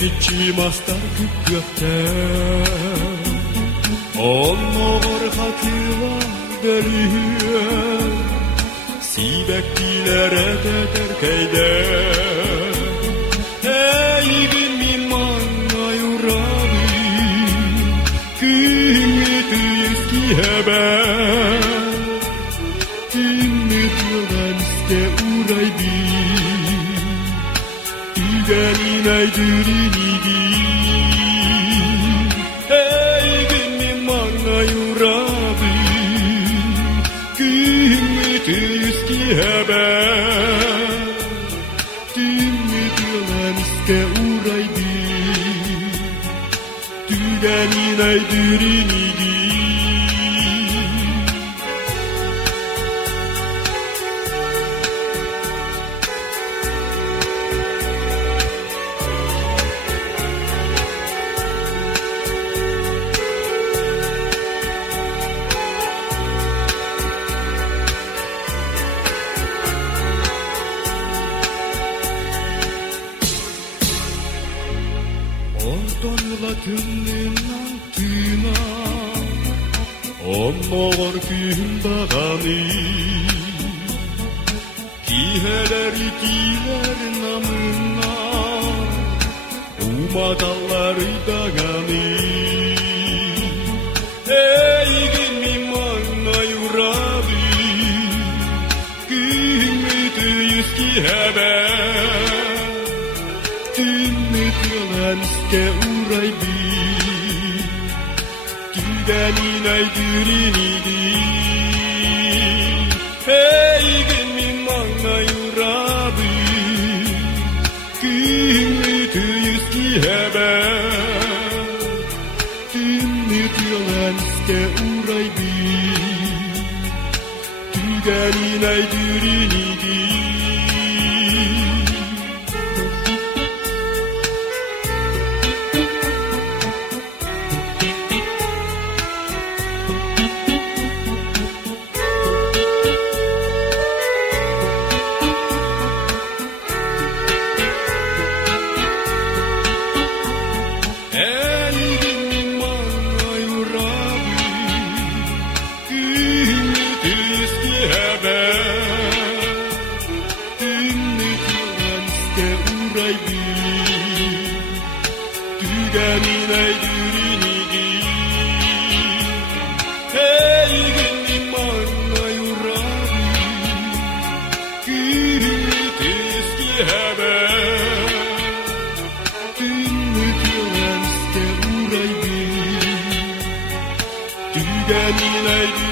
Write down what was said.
Geçmezler gökten Onlar hakira deliyor Sibektilere deder keyde Ey bin manna yurabi Kıymetüyüz ki heber Kıymetüyüzke uray bin Tügenin aydırini Hey gün manna yurabi Kıymetüyüz ki heber Kıymetüyüzke uray bin Tügenin aydırini Onlarla gönlün altına Onlar gün bağını Kiheler ikiler namına Umadalları dağını Ey gün manna yurabi Kıymetüyüz ki heber Kıymetüyüzke uray bin Tügenin aydırini Hey gün manna yurabi Kıymetüyüz ki heber Kıymetüyüzke uray bin Tügenin aydırini Tügenin aydırini Hey gün manna yurabi Kıymetüyüz ki heber Kıymetüyüzke uray bin Tügenin aydırini